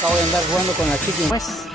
Acabo de andar jugando con la chiqui. Pues,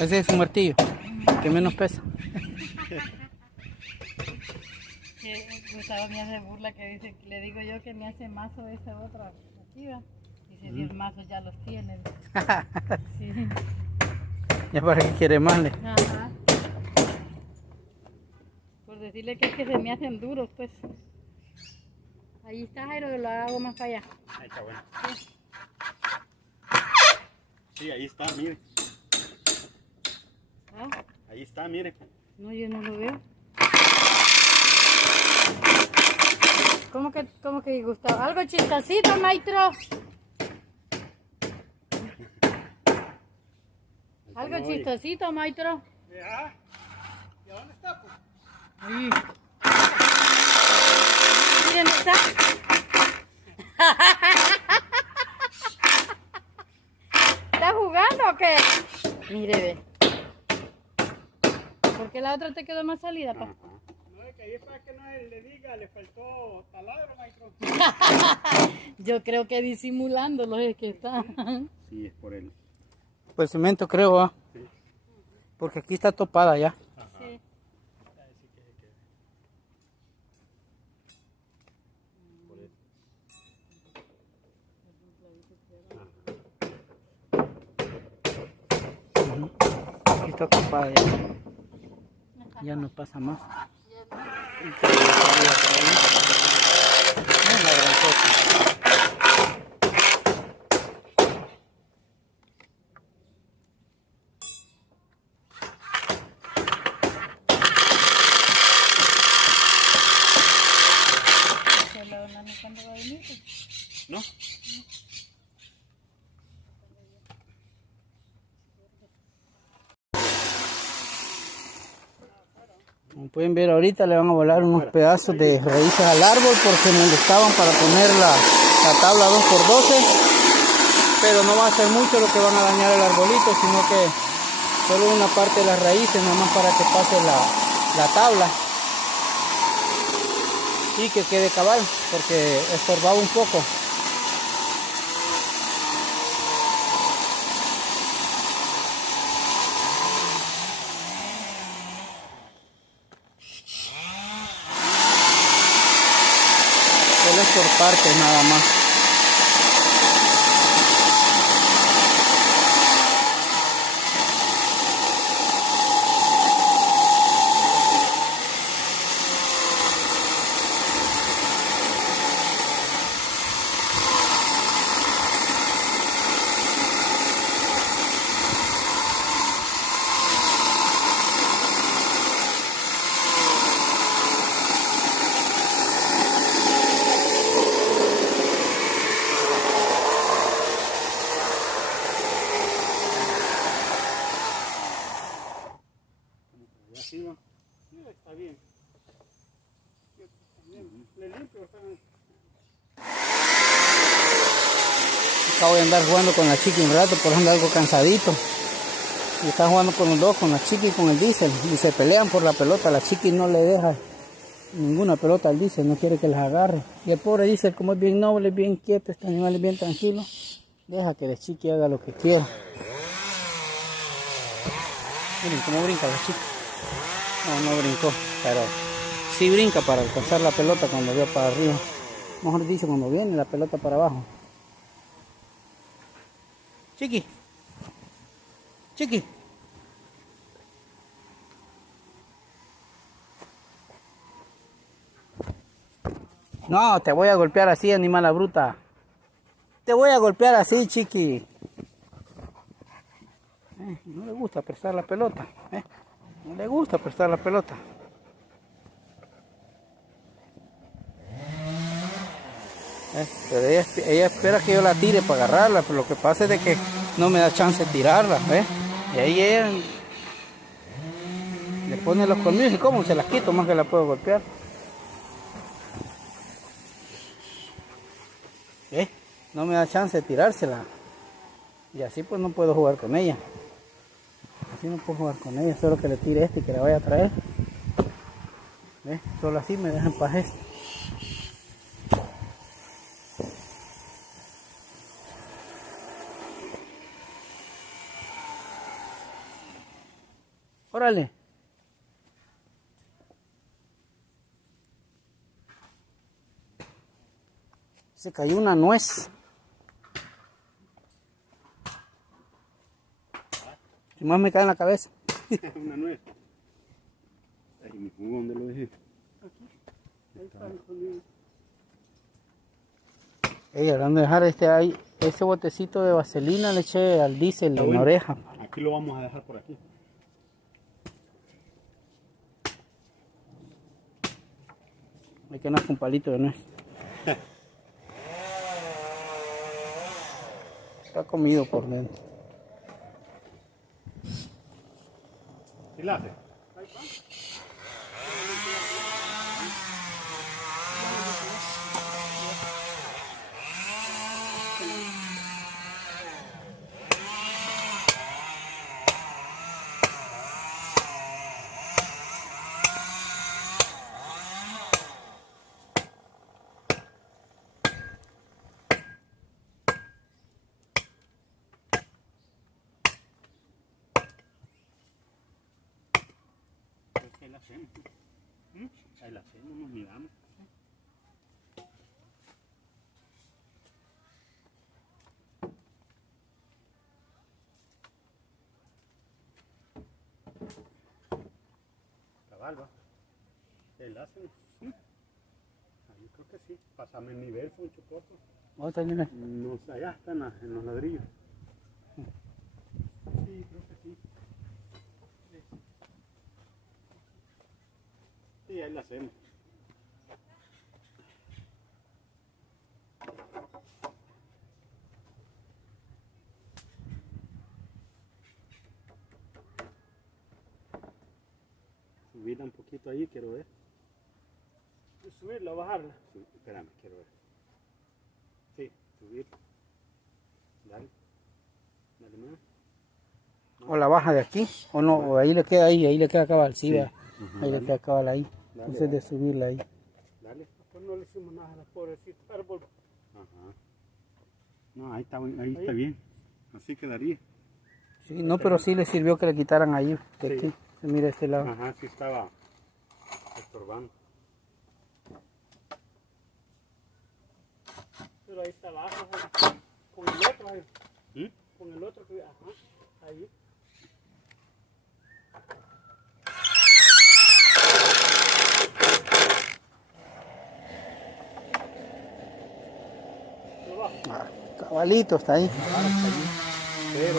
ese es un martillo, que menos pesa. Gustavo me hace burla que dice, le digo yo que me hace mazo ese otro aquí, ¿va? Dice, 10 mazos ya los tiene. Sí. Ya para que quiere más. Ajá. Por decirle que es que se me hacen duros, pues. Ahí está, Jairo, que lo hago más para allá. Ahí está bueno. Sí, ahí está, mire. ¿Ah? Ahí está, mire. No, yo no lo veo. ¿Cómo que Gustavo? Algo chistosito, maestro. Algo chistosito, maestro. ¿Ya? ¿Y a dónde está, pues? Ahí. Miren, está. ¿Estás jugando o qué? Mire, ve. ¿Por qué la otra te quedó más salida, pa? No, es que ahí para que no le diga, le faltó taladro, maestro. Yo creo que disimulándolo es que está. Sí, es por él. Pues cemento creo, ¿ah? Sí. Porque aquí está topada ya. Sí. Aquí está topada ya. Ya no pasa más. La gran cosa. ¿Cuándo va a venir? ¿No? Como pueden ver ahorita le van a volar unos pedazos de raíces al árbol porque molestaban para poner la tabla 2x12, pero no va a ser mucho lo que van a dañar el arbolito, sino que solo una parte de las raíces nada más para que pase la tabla y que quede cabal porque estorbaba un poco. Solo es por partes nada más. Acabo de andar jugando con la chiqui un rato, por ando algo cansadito. Y está jugando con los dos, con la chiqui y con el Diesel. Y se pelean por la pelota. La chiqui no le deja ninguna pelota al Diesel, no quiere que las agarre. Y el pobre Diesel, como es bien noble, bien quieto, este animal es bien tranquilo, deja que la chiqui haga lo que quiera. Miren cómo brinca la chiqui. No brincó, pero sí brinca para alcanzar la pelota cuando vea para arriba. Mejor dicho, cuando viene la pelota para abajo. Chiqui. Chiqui. No, te voy a golpear así, animala bruta. Te voy a golpear así, chiqui. No le gusta prestar la pelota. No le gusta prestar la pelota. Pero ella espera que yo la tire para agarrarla, pero lo que pasa es de que no me da chance de tirarla, y ahí ella le pone los colmillos y como se las quito más que la puedo golpear. No me da chance de tirársela y así pues no puedo jugar con ella. Así no puedo jugar con ella, solo que le tire este y que la vaya a traer. Solo así me dejan paz esto. Órale. Se cayó una nuez. Y más me cae en la cabeza. Una nuez. Ay, mi jugo, ¿dónde lo dejé? Aquí. Ahí está el conmigo. Ey, hablando de dejar ese botecito de vaselina, le eché al Diesel en la oreja. Aquí lo vamos a dejar por aquí. Hay que nacer un palito de nuez. Está comido por dentro. ¿Sí la hace? Ahí la hacemos. Ahí la hacemos, nos miramos. Cabal, va. Ahí la hacemos. Yo creo que sí. Pásame el nivel, fue un chocoso. ¿Otra nivel? No sé, allá está en los ladrillos. Sí, creo que sí. Sí, ahí la hacemos. Subirla un poquito ahí, quiero ver. ¿Subirla o bajarla? Sí, espérame, quiero ver. Sí, subir. Dale. Dale más. O la baja de aquí, o no, o ahí le queda ahí le queda cabal, sí, Sí. va. Ahí le queda cabal ahí. Dale, Entonces de subirla ahí. Dale. Pues no le hicimos nada a la pobrecita árbol. Ajá. No, ahí está bien. Así quedaría. Sí, no, pero sí le sirvió que le quitaran ahí, de aquí. Se mira este lado. Ajá, sí estaba estorbando. Pero ahí está abajo, con el otro ahí. Con el otro que, ajá, ahí. Cabalito está ahí. Pero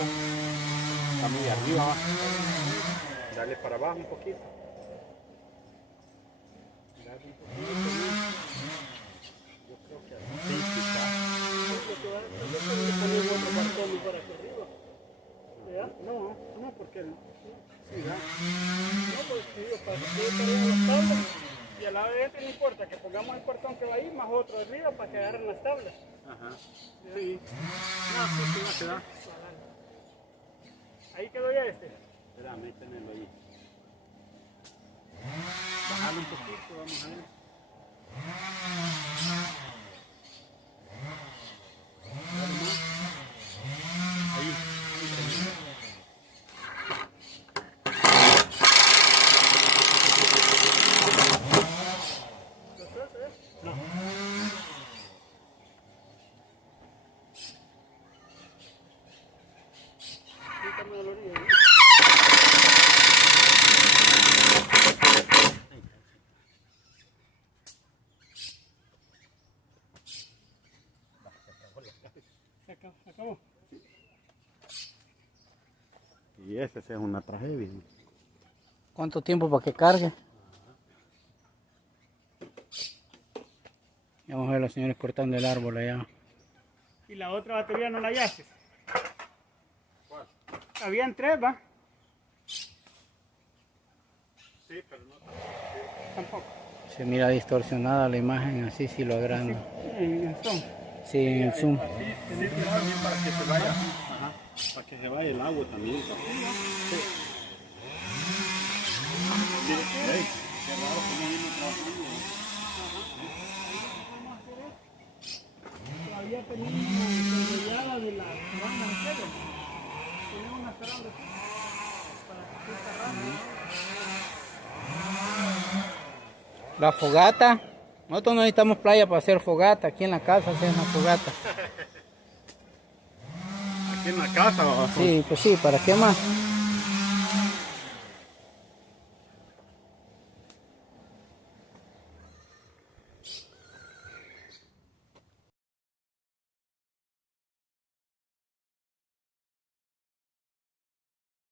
está muy arriba. Dale para abajo un poquito. Dale un poquito. Yo creo que así quizás. Le ponemos otro cartón para aquí arriba. ¿Ya? No, porque sí da. No, porque para que quede para la tabla y a la lado de este no importa, que pongamos el portón que va ahí, más otro arriba para que agarren las tablas. Ajá. Sí. No, sí, va a quedar. Ahí quedó ya este. Espérame, tenerlo ahí. Bájalo un poquito, vamos a ver. Ahí. No. Quítame la orilla. Acabó. Y ese es una tragedia. ¿Cuánto tiempo para que cargue? Ya vamos a ver a los señores cortando el árbol allá. ¿Y la otra batería no la hallaste? ¿Cuál? Habían 3, ¿va? Sí, pero no tampoco. Se mira distorsionada la imagen, así si lo agrando. En el zoom. Sí, en el zoom. Sí, también para que se vaya. Ajá. Para que se vaya el agua también. Sí. Qué raro que no vino trabajando. Todavía tenemos enrollada de la caramba de cero. Tenemos una caramba así. Para que esté caramba. La fogata. Nosotros no necesitamos playa para hacer fogata. Aquí en la casa hacemos una fogata. ¿Aquí en la casa? Sí, pues sí, ¿para qué más?